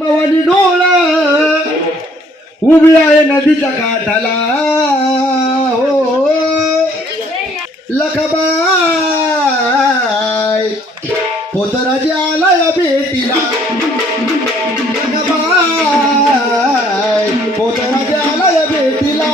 मवानी डोळा उभी आहे नदीच्या काठाला हो लखबाई पोतराजी आलाय भेटीला लखबाई पोतराजी आलाय भेटीला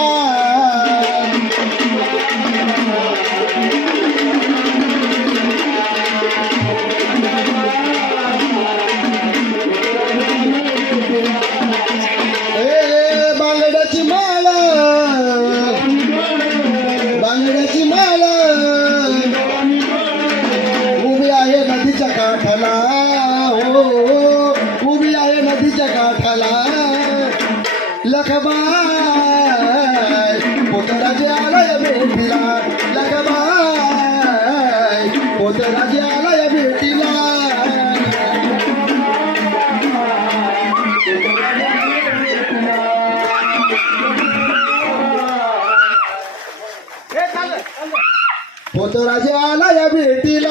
बांगड्याची माला उभी आहे नदीच्या काठाला हो उभी आहे नदीच्या काठाला लखबाई पोतराजी आलाय भेटीला लखबाई पोतराजी आलाय भेटीला पोतराजी आलाय भेटीला